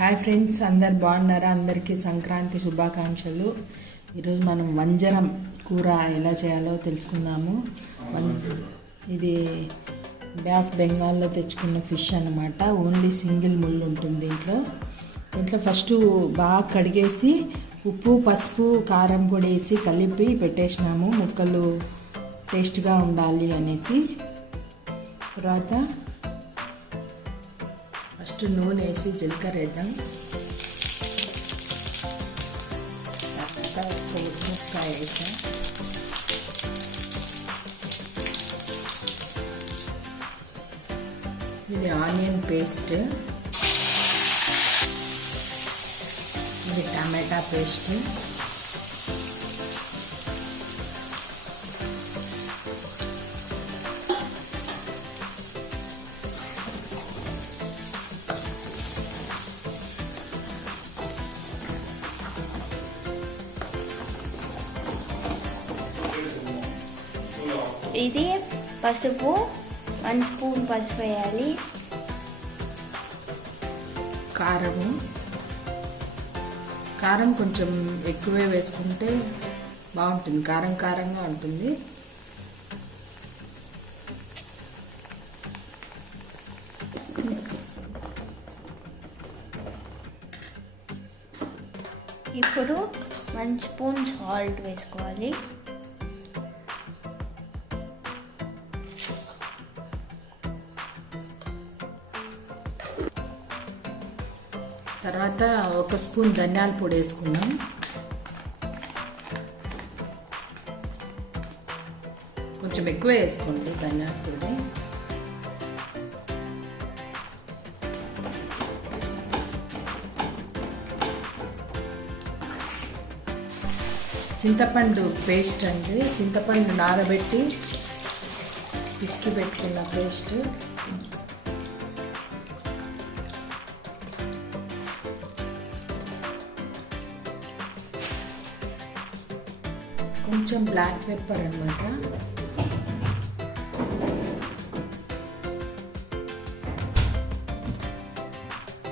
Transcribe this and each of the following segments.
Hi friends, అందరు బాగున్నారా? అందరికీ సంక్రాంతి శుభాకాంక్షలు. ఈరోజు మనం వంజరం కూర ఎలా చేయాలో తెలుసుకుందాము. ఇది బే ఆఫ్ బెంగాల్లో తెచ్చుకున్న ఫిష్ అన్నమాట. ఓన్లీ సింగిల్ ముళ్ళు ఉంటుంది దీంట్లో ఫస్ట్ బాగా కడిగేసి ఉప్పు, పసుపు, కారం పొడి వేసి కలిపి పెట్టేసినాము, ముక్కలు టేస్ట్గా ఉండాలి అనేసి. తర్వాత ఫస్ట్ నూనె వేసి జీలకర్ర వేద్దాం. తర్వాత ఒక ఉసిరికాయ వేసాం. ఇది ఆనియన్ పేస్ట్, ఇది టమాటా పేస్ట్, ఇది పసుపు, 1 స్పూన్ పసుపు వేయాలి. కారం కొంచెం ఎక్కువే వేసుకుంటే బాగుంటుంది, కారంగా ఉంటుంది. ఇప్పుడు 1 స్పూన్ సాల్ట్ వేసుకోవాలి. తర్వాత 1 స్పూన్ ధనియాల పొడి వేసుకున్నాం. కొంచెం ఎక్కువ వేసుకోండి ధనియాల పొడి. చింతపండు పేస్ట్ అండి, చింతపండు నానబెట్టి పిసికి పెట్టుకున్న పేస్ట్. కొంచెం బ్లాక్ పెప్పర్ అన్నమాట.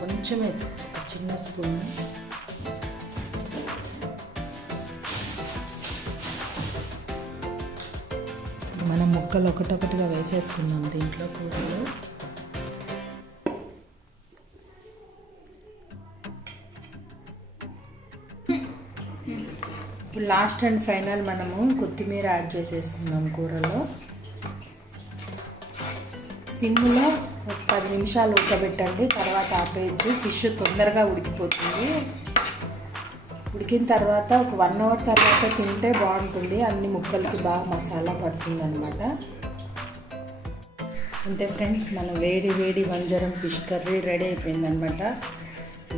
కొంచెమే, ఒక చిన్న స్పూన్. మనం ముక్కలు ఒకటొకటిగా వేసేసుకున్నాం దీంట్లో కూరలో. ఇప్పుడు లాస్ట్ అండ్ ఫైనల్ మనము కొత్తిమీర యాడ్ చేసేసుకుందాం కూరలో. సిమ్లో ఒక 10 నిమిషాలు ఉడకబెట్టండి, తర్వాత ఆపేయచ్చు. ఫిష్ తొందరగా ఉడికిపోతుంది. ఉడికిన తర్వాత ఒక 1 అవర్ తర్వాత తింటే బాగుంటుంది, అన్ని ముక్కలకి బాగా మసాలా పడుతుంది అన్నమాట. అంతే ఫ్రెండ్స్, మన వేడి వేడి వంజరం ఫిష్ కర్రీ రెడీ అయిపోయిందనమాట.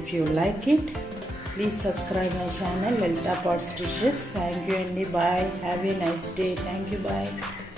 If you like it, please subscribe my channel Lalita Pots Dishes. Thank you and bye. Have a nice day. Thank you. Bye.